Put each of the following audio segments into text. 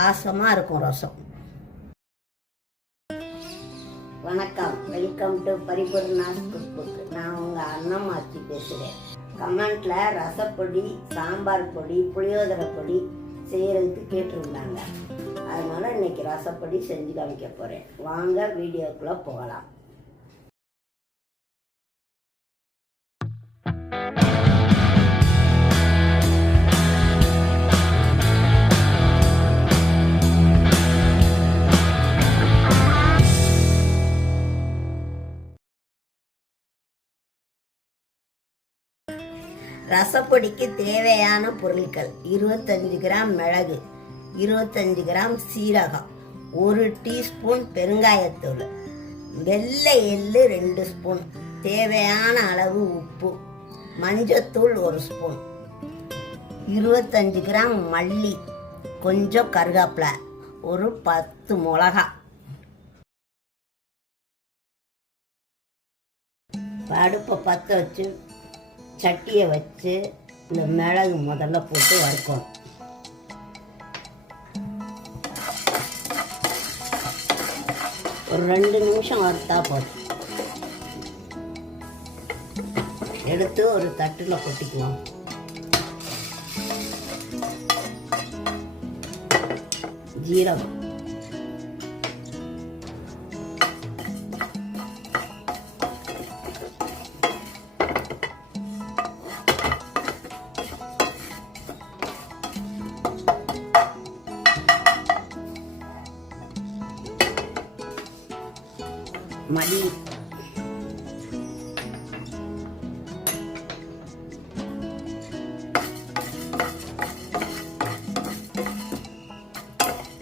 வாசமாக இருக்கும் ரசம். வணக்கம், வெல்கம் டு பரிபூர்ணாஸ் குக்புக். நான் உங்கள் அன்னமாச்சி பேசுகிறேன். கமெண்ட்டில் ரசப்பொடி, சாம்பார் பொடி, புளியோதரை பொடி செய்கிறதுக்கு கேட்டிருந்தாங்க. அதனால் இன்றைக்கி ரசப்பொடி செஞ்சு காமிக்க போகிறேன். வாங்க வீடியோக்குள்ளே போகலாம். ரசப்பொடிக்கு தேவையான பொருட்கள்: 25 கிராம் மிளகு, 25 கிராம் சீரகம், 1 டீஸ்பூன் பெருங்காயத்தூள், வெள்ளை எள்ளு 2 ஸ்பூன், தேவையான அளவு உப்பு, மஞ்சத்தூள் 1 ஸ்பூன், 25 கிராம் மல்லி, கொஞ்சம் கருவேப்பிலை, ஒரு 10 மிளகா. அடுப்பை பற்ற வச்சு சட்டியை வச்சு இந்த மிளகு முதல்ல போட்டு வறுக்கணும். ஒரு 2 நிமிஷம் வறுத்தா போதும். எடுத்து ஒரு தட்டில் கொட்டிக்குவோம். ஜீரகம், மல்லி,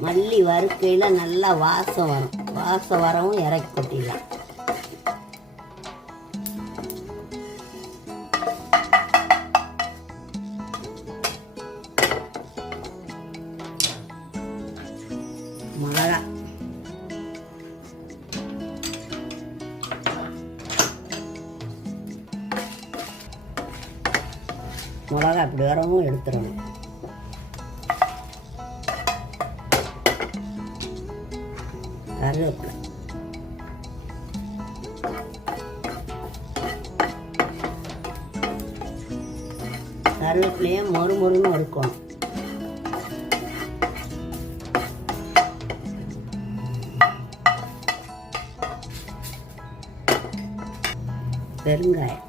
மல்லி வறுக்கையில் நல்லா வாசம் வரும். வாசம் வரவும் இறக்கி கொட்டிடலாம். மிளகா, மிளகா அப்படி வரவும் எடுத்துடணும். கருவேப்பிலை, கருவேப்பிலையே மொறுமொறுன்னு வறுக்கணும். பெருங்காயம்,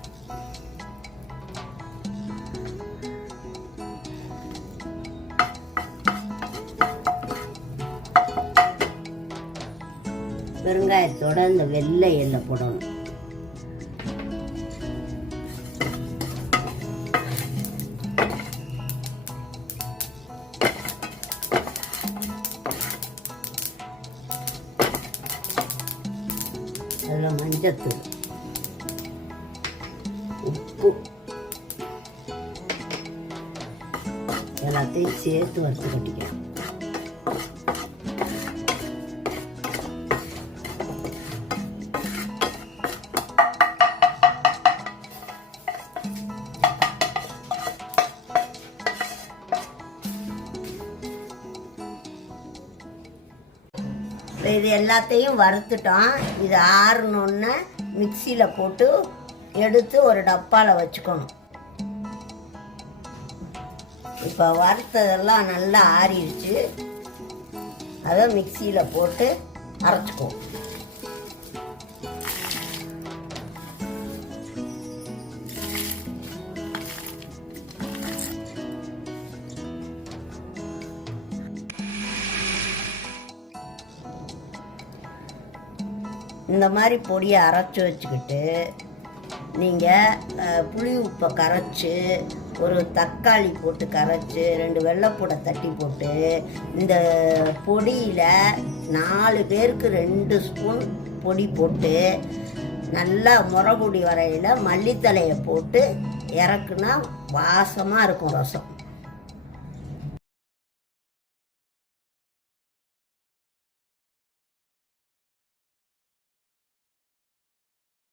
பெருங்காயத்தோட இந்த வெள்ளை எள்ளை போடணும். அதில் மஞ்சத்தூள், உப்பு எல்லாத்தையும் சேர்த்து வறுத்து கட்டிக்கலாம். இது எல்லாத்தையும் வறுத்துட்டோம். இது ஆறணுன்னு மிக்சியில் போட்டு எடுத்து ஒரு டப்பாவில் வச்சுக்கணும். இப்போ வறுத்ததெல்லாம் நல்லா ஆறிடுச்சு. அதை மிக்சியில் போட்டு அரைச்சிக்குவோம். இந்த மாதிரி பொடியை அரைச்சி வச்சுக்கிட்டு நீங்கள் புளி உப்பை கரைச்சி, ஒரு தக்காளி போட்டு கரைச்சி, 2 வெள்ளைப்பூடை தட்டி போட்டு இந்த பொடியில் 4 பேருக்கு 2 ஸ்பூன் பொடி போட்டு நல்லா முறகுடி வரையில் மல்லித்தலையை போட்டு இறக்குனா வாசமாக இருக்கும் ரசம்.